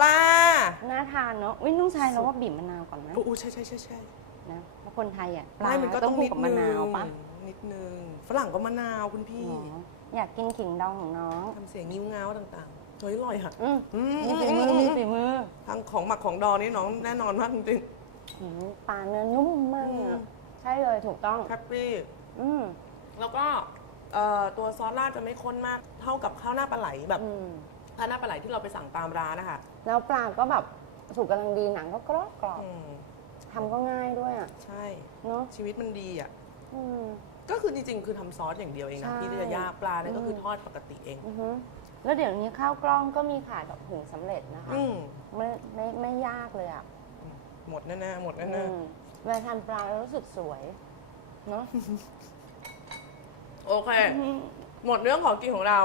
ปลา น่าทานเนาะอุ้ยน้องชายเราว่าบีบมะนาวก่อนไหมโอ้ใช่ใช่ใช่ใช่นะเพราะคนไทยอะปลาไม่มันก็ต้องคู่นิดกับนึมะงนาวปะนิดนึง ฝรั่งก็มะนาวคุณพี่หรออยากกินขิงดองของน้องทำเสียงงิ้วเงาต่างๆเฮ้ยอร่อยค่ะอืมอืมมีฝีมือมีฝีมือทางของหมักของดองนี่น้องแน่นอนมากจริงอืมปลาเนื้อนุ่มมากอืมอะใช่เลยถูกต้องๆแฮปปี้อืมแล้วก็เอ่อตัวซอสราดจะไม่ข้นมากเท่ากับข้าวหน้าปลาไหลแบบ อืมข้าวหน้าปลาไหลที่เราไปสั่งตามร้านนะคะแล้วปลาก็แบบสุกกำลังดีหนังก็กรอบกรอบอืมทำก็ง่ายด้วยอะใช่ เนาะชีวิตมันดีอะ อืม ก็คือจริงๆ คือทำซอสอย่างเดียวเองนะใช่ที่จะยากปลาเนี่ยก็คืออม ทอดปกติเอง อือฮึแล้วเดี๋ยวนี้ข้าวกล้องก็มีขายแบบหุงสำเร็จนะคะ อืมไม่ไม่ไม่ยากเลยอะหมดแน่ๆหมดอืแน่มเวลาทานปลาแล้วรู้สึกสวย เนาะ ๆโอเค หมดเรื่องของกินของเรา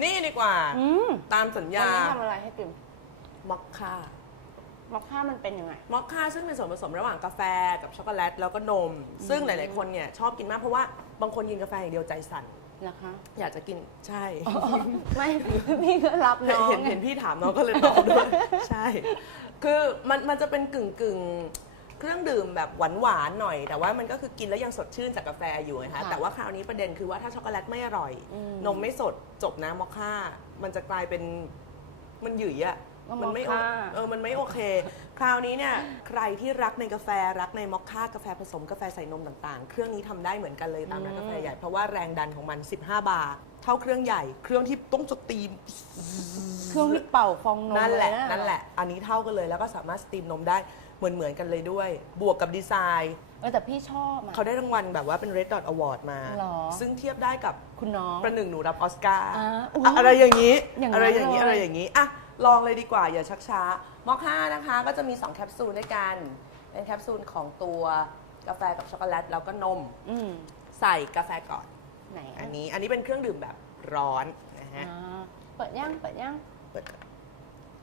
นี่ดีกว่า อืมตามสัญวันญานี้ทำอะไรให้กินมอคค่ามอคค่ามันเป็นยังไง มอคค่าซึ่งเป็นส่วนผสมระหว่างกาแฟกับช็อกโกแลตแล้วก็นม ซึ่งหลาย ๆ คนเนี่ยชอบกินมากเพราะว่าบางคนกินกาแฟอย่างเดียวใจสั่น นะคะ อยากจะกินใช่ ไม่ พี่ก็รับเห็นน้องเห็นเห็นพี่ถามน้องก็เลยตอบด้วย ใช่ คือมันมันจะเป็นกึ่งกึ่ง เครื่องดื่มแบบหวานหวานๆหน่อย แต่ว่ามันก็คือกินแล้วยังสดชื่นจากกาแฟอยู่นะคะค่ะแต่ว่าคราวนี้ประเด็นคือว่าถ้าช็อกโกแลตไม่อร่อย อืม นมไม่สดจบนะมอคค่า มันจะกลายเป็นมันหยุ่ยอะ ก็มัไม่โอมอคค่า เออมันไม่โอเค คราวนี้เนี่ยใครที่รักในกาแฟรักในมอคค่ากาแฟผสมกาแฟใส่นมต่างๆ เครื่องนี้ทำได้เหมือนกันเลยตามร้านกาแฟใหญ่ เพราะว่าแรงดันของมัน 15 บาร์เท่าเครื่องใหญ่ เครื่องที่ต้องสตรีม เครื่องที่เป่าฟองนมนั่นแหละ เยนั่นแหละ อันนี้เท่ากันเลยแล้วก็สามารถสตรีมนมได้เหมือนเหมือนๆกันเลยด้วย บวกกับดีไซน์ เออแต่พี่ชอบอะ เขาได้รางวัลแบบว่าเป็น Red Dot Award มา หรอ ซึ่งเทียบได้กับคุณน้อง ประหนึ่งหนูรับออสการ์อ่าอุ๊ยอะอะไรอย่างนี้ อย่างนั้นอะไรอย่างนี้เลย อะไรอย่างนี้อะ ลองเลยดีกว่า อย่าชักช้ามอคค่านะคะก็จะมี 2 แคปซูลด้วยกัน เป็นแคปซูลของตัวกาแฟกับช็อกโกแลตแล้วก็นม อืมใส่กาแฟก่อน ไหนอันนี้อันนี้เป็นเครื่องดื่มแบบร้อนนะฮะ อ่าเปิดย่างเปิดย่าง เปิดก่อน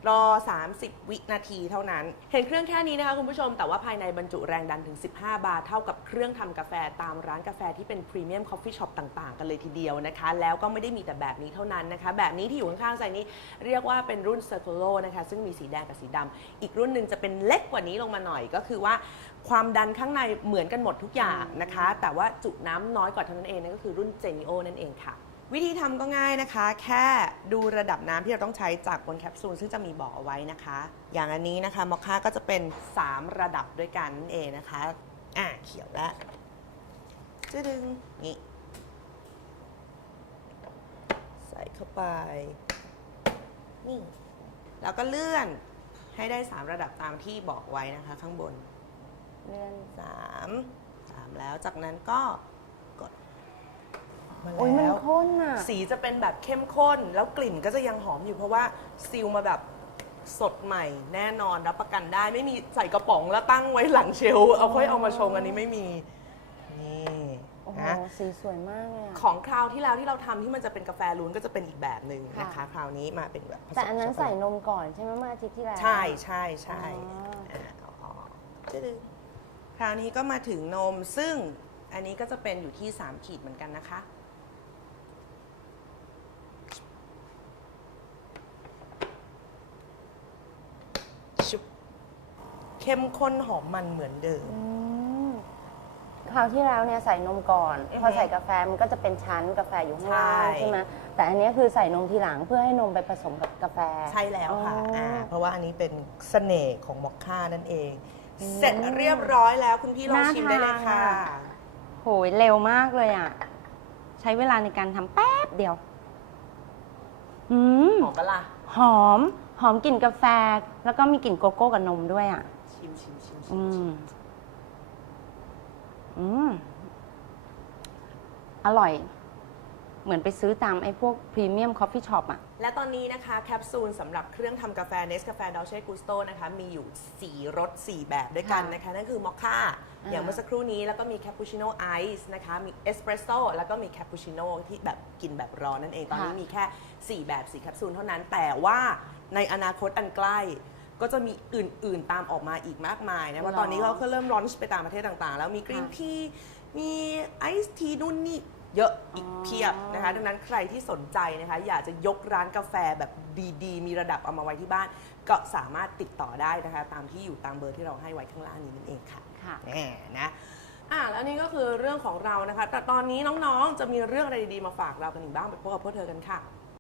รอ 30 วินาทีเท่านั้น เห็นเครื่องแค่นี้นะคะคุณผู้ชม แต่ว่าภายในบรรจุแรงดันถึง 15 บาร์เท่ากับเครื่องทำกาแฟตามร้านกาแฟที่เป็นพรีเมียมคอฟฟี่ช็อปต่างๆ กันเลยทีเดียวนะคะ แล้วก็ไม่ได้มีแต่แบบนี้เท่านั้นนะคะ แบบนี้ที่อยู่ข้างๆใจนี้เรียกว่าเป็นรุ่น Circolo นะคะ ซึ่งมีสีแดงกับสีดำอีกรุ่นหนึ่งจะเป็นเล็กกว่านี้ลงมาหน่อยก็คือว่าความดันข้างในเหมือนกันหมดทุกอย่างนะคะ แต่ว่าจุน้ำน้อยกว่าเท่านั้นเองนั่นก็คือรุ่น Genio นั่นเองค่ะ วิธีทำก็ง่ายนะคะ แค่ดูระดับน้ำที่เราต้องใช้จากบนแคปซูลซึ่งจะมีบอกเอาไว้นะคะ อย่างอันนี้นะคะมอคค่าก็จะเป็น 3 ระดับด้วยกันนั่นเองนะคะอะเขียวแล้วจะดึงนี่ใส่เข้าไปนี่แล้วก็เลื่อนให้ได้ 3 ระดับตามที่บอกไว้นะคะ ข้างบน เลื่อน3 3 แล้วจากนั้นก็ มาโอ้ยมันแล้ว ข้นอะ สีจะเป็นแบบเข้มข้น แล้วกลิ่นก็จะยังหอมอยู่เพราะว่าซีลมาแบบสดใหม่ แน่นอนรับประกันได้ไม่มีใส่กระป๋องแล้วตั้งไว้หลังเชลฟ์เอาค่อยเอามาชงอันนี้ไม่มีนี่โอ้โหนะ สีสวยมากเลยอะของคราวที่แล้วที่เราทำที่มันจะเป็นกาแฟล้วนก็จะเป็นอีกแบบหนึ่งนะคะค่ะคราวนี้มาเป็นแบบผสมแต่อันนั้นช็กโกใส่แลตนมก่อนใช่ไหมเมื่ออาทิตย์ที่แล้ว ใช่ใช่ใช่อ๋ออ่าเอาออกจะดึงคราวนี้ก็มาถึงนมซึ่งอันนี้ก็จะเป็นอยู่ที่ 3 ขีดเหมือนกันนะคะ เข้มข้นหอมมันเหมือนเดิม อืมคราวที่แล้วเนี่ยใส่นมก่อน อือฮึพอใส่กาแฟมันก็จะเป็นชั้นกาแฟอยู่ข้างล่างใช่ ใช่ไหมแต่อันนี้คือใส่นมทีหลังเพื่อให้นมไปผสมกับกาแฟ ใช่แล้วค่ะอ๋ออ่าเพราะว่าอันนี้เป็นเสน่ห์ของมอคค่านั่นเอง อืมเสร็จเรียบร้อยแล้วคุณพี่ลองน่าชิมได้เลยทานค่ะอะโหยเร็วมากเลยอะ ใช้เวลาในการทำแป๊บเดียว อืมหอมปะล่ะ หอม หอมกลิ่นกาแฟ แล้วก็มีกลิ่นโกโก้กับนมด้วยอะ ชิมชิมชิมชิอืมมอืม อร่อย เหมือนไปซื้อตามไอ้พวกพรีเมียมคอฟฟี่ช็อปอะและตอนนี้นะคะ แคปซูลสำหรับเครื่องทำกาแฟเนสกาแฟดอลเช่กุสโตนะคะ มีอยู่ 4 รส 4 แบบด้วยกันค่ะนะคะ นั่นคือมอคค่าอ่า อย่างเมื่อสักครู่นี้ แล้วก็มีแคปปูชิโน่ไอซ์นะคะ มีเอสเปรสโซ่แล้วก็มีแคปปูชิโน่ที่แบบกินแบบร้อนนั่นเอง ตอนนี้มีแค่ 4 แบบ 4 แคปซูลเท่านั้น แต่ว่าในอนาคตอันใกล้ ก็จะมีอื่น ๆ ตามออกมาอีกมากมายนะเพราะตอนนี้เขาก็เริ่มลอนช์ไปตามประเทศต่าง ๆ แล้วมีกรีนค่ะทีมีไอซ์ทีนู่นนี่เยอะอีกอ๋อเพียบนะคะ ดังนั้นใครที่สนใจนะคะ อยากจะยกร้านกาแฟแบบดีๆ มีระดับเอามาไว้ที่บ้าน ก็สามารถติดต่อได้นะคะ ตามที่อยู่ตามเบอร์ที่เราให้ไว้ข้างล่างนี้นั่นเองค่ะค่ะแหมนะอะแล้วนี่ก็คือเรื่องของเรานะคะ แต่ตอนนี้น้องๆ จะมีเรื่องอะไรดีๆมาฝากเรากันอีกบ้างไปพบกับพวกเธอกันค่ะ